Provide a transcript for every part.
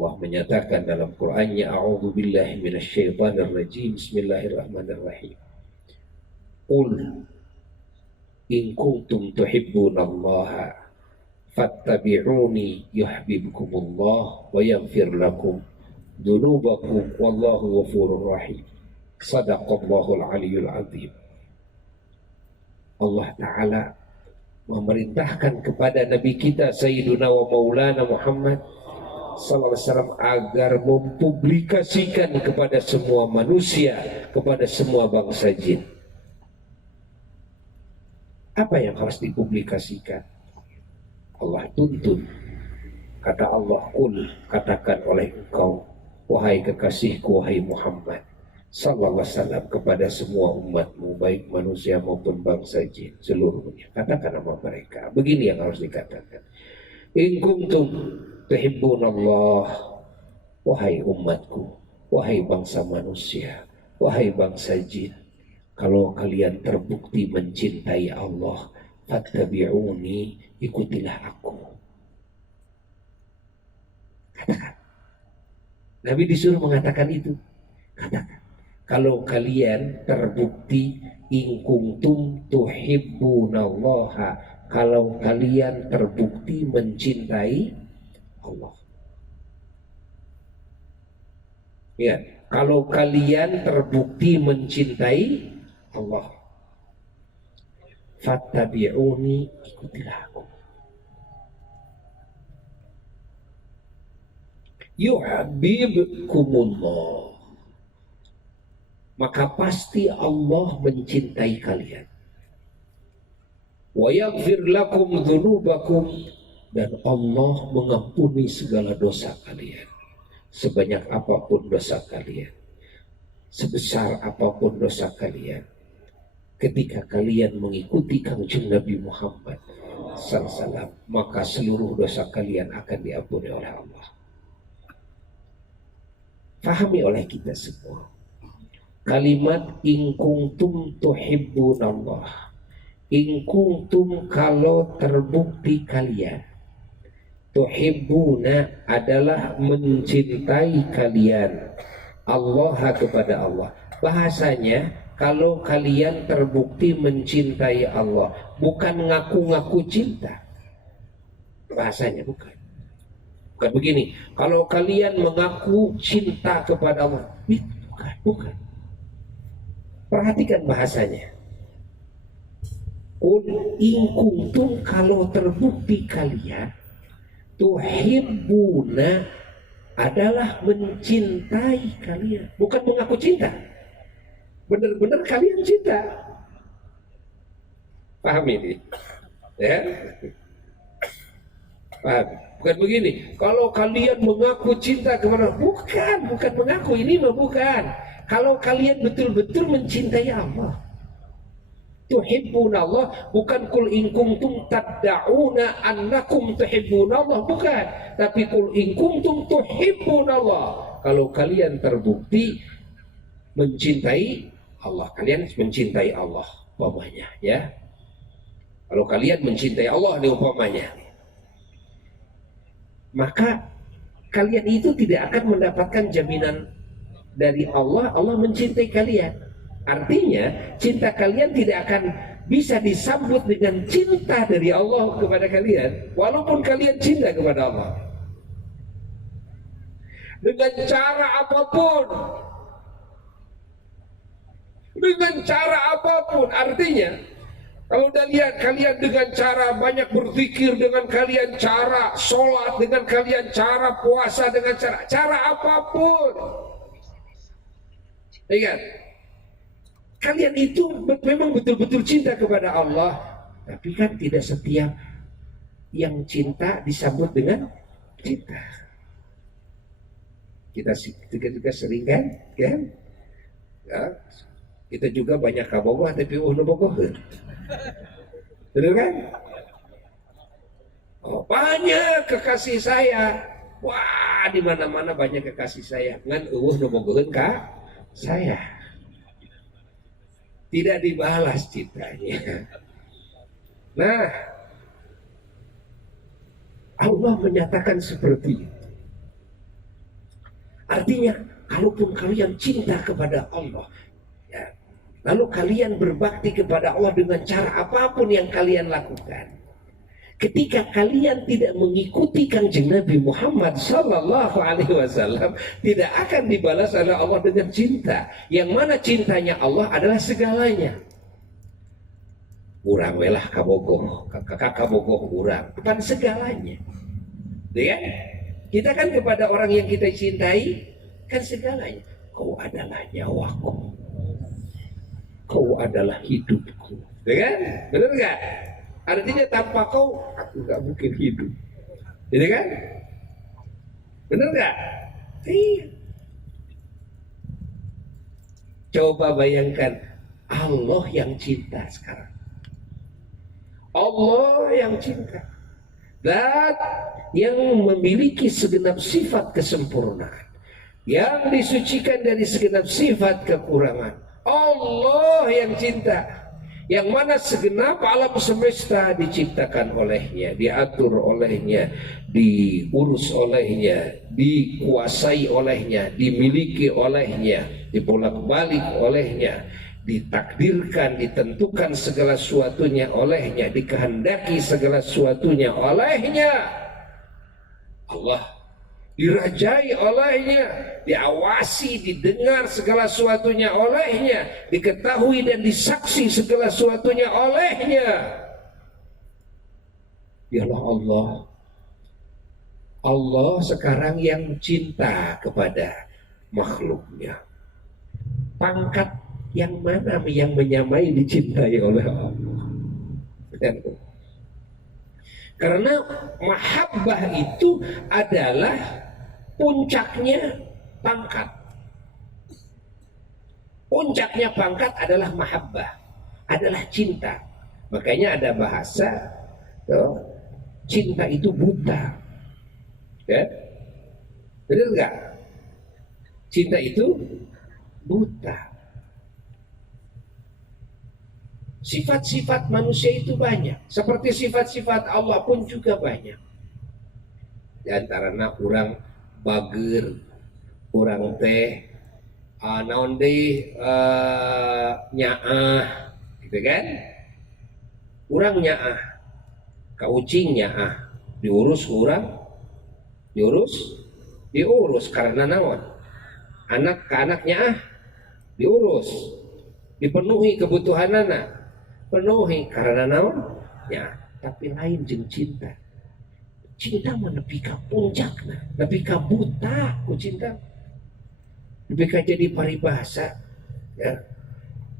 Allah menyatakan dalam Qur'annya, A'udzu billahi minasyaitonir rajim. Bismillahirrahmanirrahim. Qul in kuntum tuhibbunallaha fattabi'uni yuhibbukumullah wa yaghfir lakum dzunubakum wallahu ghafurur rahim. Shadaqallahul aliyyul azim. Allah Ta'ala memerintahkan kepada Nabi kita Sayyiduna wa Maulana Muhammad sallallahu alaihi wasallam agar mempublikasikan kepada semua manusia, kepada semua bangsa jin. Apa yang harus dipublikasikan? Allah tuntun. Kata Allah, qul, katakan oleh engkau, wahai kekasihku, wahai Muhammad sallallahu alaihi wasallam, kepada semua umatmu, baik manusia maupun bangsa jin seluruhnya. Katakan sama mereka, begini yang harus dikatakan. In kuntum tuhibbunallah, wahai umatku, wahai bangsa manusia, wahai bangsa jin, kalau kalian terbukti mencintai Allah, fattabi'uni, ikutilah aku. Katakan. Nabi disuruh mengatakan itu. Katakan. Kalau kalian terbukti in kuntum tuhibbunallaha, kalau kalian terbukti mencintai Allah. Ya, kalau kalian terbukti mencintai Allah, fattabi'uni, ikutilah aku. Yuhibbukumullah, maka pasti Allah mencintai kalian. Wa yaghfir lakum dzunubakum, dan Allah mengampuni segala dosa kalian. Sebanyak apapun dosa kalian, sebesar apapun dosa kalian, ketika kalian mengikuti Kangjeng Nabi Muhammad sallallahu alaihi wasallam, maka seluruh dosa kalian akan diampuni oleh Allah. Fahami oleh kita semua kalimat in kuntum tuhibbunallah. In kuntum, kalau terbukti kalian, tuhibbuna adalah mencintai kalian, Allah kepada Allah. Bahasanya, kalau kalian terbukti mencintai Allah, bukan ngaku-ngaku cinta. Bahasanya bukan begini. Kalau kalian mengaku cinta kepada Allah, bukan. Perhatikan bahasanya. Qul in kuntum, kalau terbukti kalian, tuhibbuna adalah mencintai kalian, bukan mengaku cinta. Benar-benar kalian cinta. Paham ini? Ya? Paham? Bukan begini. Kalau kalian mengaku cinta kepada, bukan mengaku, ini mah bukan. Kalau kalian betul-betul mencintai Allah, tuhibbunallah, bukan kul in kuntum tad'una annakum tuhibbunallah, bukan, tapi kul in kuntum tuhibbunallah. Kalau kalian terbukti mencintai Allah, kalian mencintai Allah umpamanya, ya. Kalau kalian mencintai Allah nih umpamanya, maka kalian itu tidak akan mendapatkan jaminan dari Allah, Allah mencintai kalian. Artinya cinta kalian tidak akan bisa disambut dengan cinta dari Allah kepada kalian, walaupun kalian cinta kepada Allah. Dengan cara apapun, artinya kalau udah lihat kalian dengan cara banyak berzikir, dengan kalian cara sholat, dengan kalian cara puasa, dengan cara apapun, ingat, kalian itu memang betul-betul cinta kepada Allah, tapi kan tidak setiap yang cinta disambut dengan cinta. Kita sering kan? Ya? Kita juga banyak kabogoh tapi bogoh. Betul kan? Oh, banyak kekasih saya. Wah, di mana-mana banyak kekasih saya. Ngan bogoheun ka saya. Tidak dibalas cintanya. Nah, Allah menyatakan seperti itu. Artinya, kalaupun kalian cinta kepada Allah, ya, lalu kalian berbakti kepada Allah dengan cara apapun yang kalian lakukan, ketika kalian tidak mengikuti Kanjeng Nabi Muhammad Sallallahu Alaihi Wasallam, tidak akan dibalas oleh Allah dengan cinta. Yang mana cintanya Allah adalah segalanya. Urang welah kabogoh, kakak kabogoh urang, bukan segalanya. Ya? Kita kan kepada orang yang kita cintai kan segalanya. Kau adalah nyawaku, kau adalah hidupku, ya kan? Benar nggak? Artinya tanpa kau, aku gak mungkin hidup. Gitu kan? Benar gak? Iya. Coba bayangkan Allah yang cinta sekarang. Allah yang cinta. Dan yang memiliki segenap sifat kesempurnaan. Yang disucikan dari segenap sifat kekurangan. Allah yang cinta. Yang mana segenap alam semesta diciptakan olehnya, diatur olehnya, diurus olehnya, dikuasai olehnya, dimiliki olehnya, dibolak-balik olehnya, ditakdirkan, ditentukan segala sesuatunya olehnya, dikehendaki segala sesuatunya olehnya. Allah dirajai olehnya, diawasi, didengar segala sesuatunya olehnya, diketahui dan disaksi segala sesuatunya olehnya. Dialah Allah. Allah sekarang yang cinta kepada makhluknya. Pangkat yang mana yang menyamai dicintai oleh Allah? Karena mahabbah itu adalah puncaknya pangkat. Puncaknya pangkat adalah mahabbah, adalah cinta. Makanya ada bahasa cinta itu buta. Ya? Benar nggak? Cinta itu buta. Sifat-sifat manusia itu banyak, seperti sifat-sifat Allah pun juga banyak. Di antaranya orang bager, orang teh naon deui nyaah, gitu kan? Urang nyaah, ka ucing nyaah, diurus urang, diurus karena naon? Anak ke anak nyaah, diurus, dipenuhi kebutuhanana. Penuhi karena naon? Ya, tapi lain jeung cinta. Cinta mah nepi ka puncakna, nepi ka buta ku cinta. Nepi ka jadi paribasa. Ya.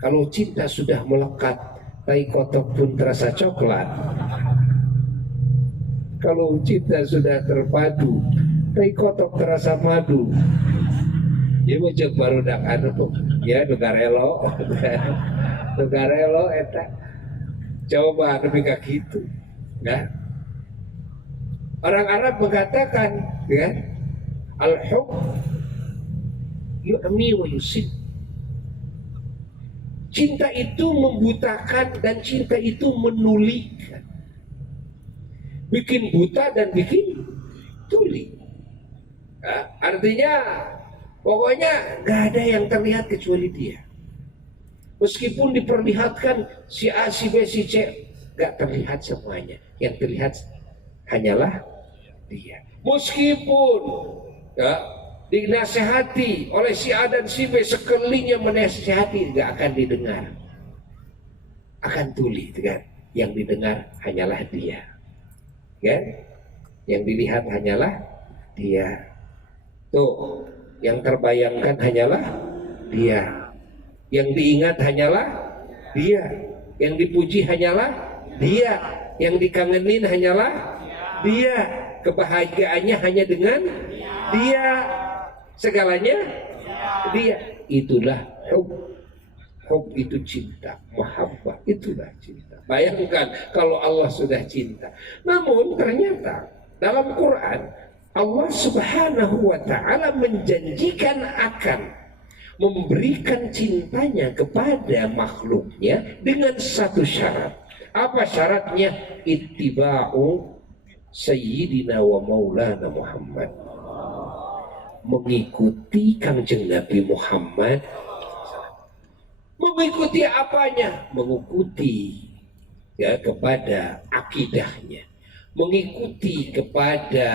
Kalau cinta sudah melekat, tai kotok pun terasa coklat. Kalau cinta sudah terpadu, tai kotok terasa madu. Ieu mah jeung barudak anu ya negarelo. Negarelo eta coba nepi ka kitu, ya. Orang Arab mengatakan, ya, al-hub yu'mi wa yusid. Cinta itu membutakan dan cinta itu menulikan. Bikin buta dan bikin tuli. Ya, artinya pokoknya gak ada yang terlihat kecuali dia. Meskipun diperlihatkan si A, si B, si C, gak terlihat semuanya. Yang terlihat hanyalah dia. Meskipun ya, dinasehati oleh si A dan si B, sekelilingnya menasehati, gak akan didengar. Akan tuli, kan? Yang didengar hanyalah dia. Kan? Yang dilihat hanyalah dia. Tuh, yang terbayangkan hanyalah dia. Yang diingat hanyalah dia, yang dipuji hanyalah dia, yang dikangenin hanyalah dia, kebahagiaannya hanya dengan dia, segalanya dia. Itulah hub. Hub itu cinta, mahabbah itulah cinta. Bayangkan kalau Allah sudah cinta. Namun ternyata dalam Quran Allah Subhanahu wa ta'ala menjanjikan akan memberikan cintanya kepada makhluknya dengan satu syarat. Apa syaratnya? Ittiba'u Sayyidina wa Maulana Muhammad. mengikuti Kangjeng Nabi Muhammad. Mengikuti apanya? Mengikuti ya kepada akidahnya, mengikuti kepada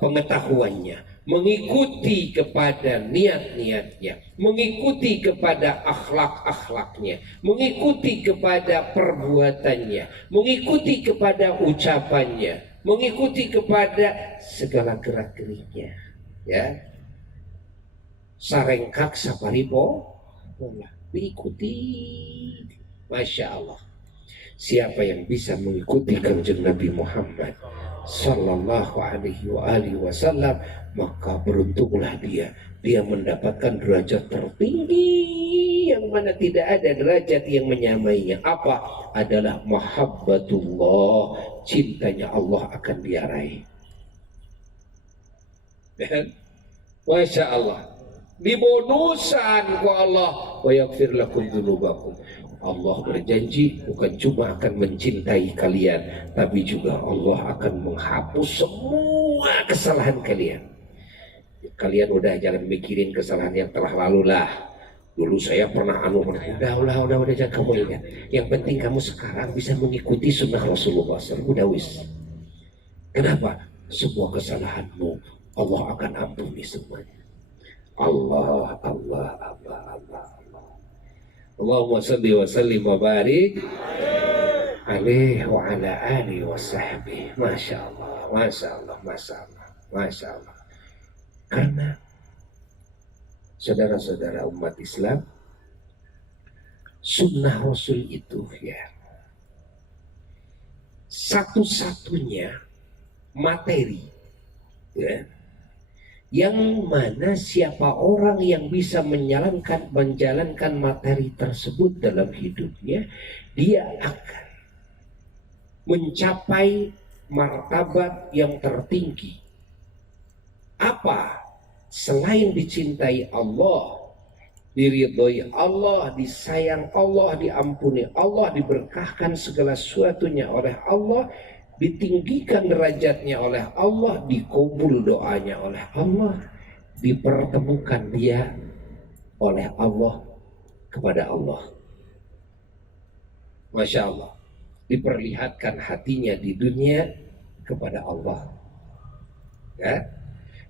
pengetahuannya, mengikuti kepada niat-niatnya, mengikuti kepada akhlak-akhlaknya, mengikuti kepada perbuatannya, mengikuti kepada ucapannya, mengikuti kepada segala gerak-geriknya. Ya, sarengkak saparipo diikuti. Masya Allah. Siapa yang bisa mengikuti Kanjeng Nabi Muhammad Sallallahu alaihi wasallam, maka beruntunglah dia. Dia mendapatkan derajat tertinggi yang mana tidak ada derajat yang menyamainya. Apa? Adalah mahabbatullah, cintanya Allah akan dia raih. Masya Allah. Dibonusan ku Allah wa yaghfir lakum dzunubakum. Allah berjanji bukan cuma akan mencintai kalian, tapi juga Allah akan menghapus semua kesalahan kalian. Kalian udah jangan mikirin kesalahan yang telah lalu lah. Dulu saya pernah udah jangan kamu ingat. Yang penting kamu sekarang bisa mengikuti sunnah Rasulullah SAW. Udah wis. Kenapa? Semua kesalahanmu Allah akan ampuni semuanya. Allah. Allahumma salli wa sallim wa barik alaihi wa ala alihi wa sahbihi. Masya Allah, Masya Allah, Masya Allah, Masya Allah. Karena saudara-saudara umat Islam, sunnah Rasul itu ya satu-satunya materi ya, yang mana siapa orang yang bisa menjalankan materi tersebut dalam hidupnya, dia akan mencapai martabat yang tertinggi. Apa? Selain dicintai Allah, diridhoi Allah, disayang Allah, diampuni Allah, diberkahkan segala sesuatunya oleh Allah, ditinggikan derajatnya oleh Allah, dikabul doanya oleh Allah, dipertemukan dia oleh Allah kepada Allah. Masya Allah. Diperlihatkan hatinya di dunia kepada Allah. Ya.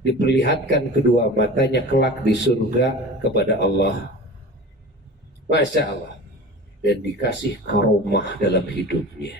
Diperlihatkan kedua matanya kelak di surga kepada Allah. Masya Allah. Dan dikasih karomah dalam hidupnya.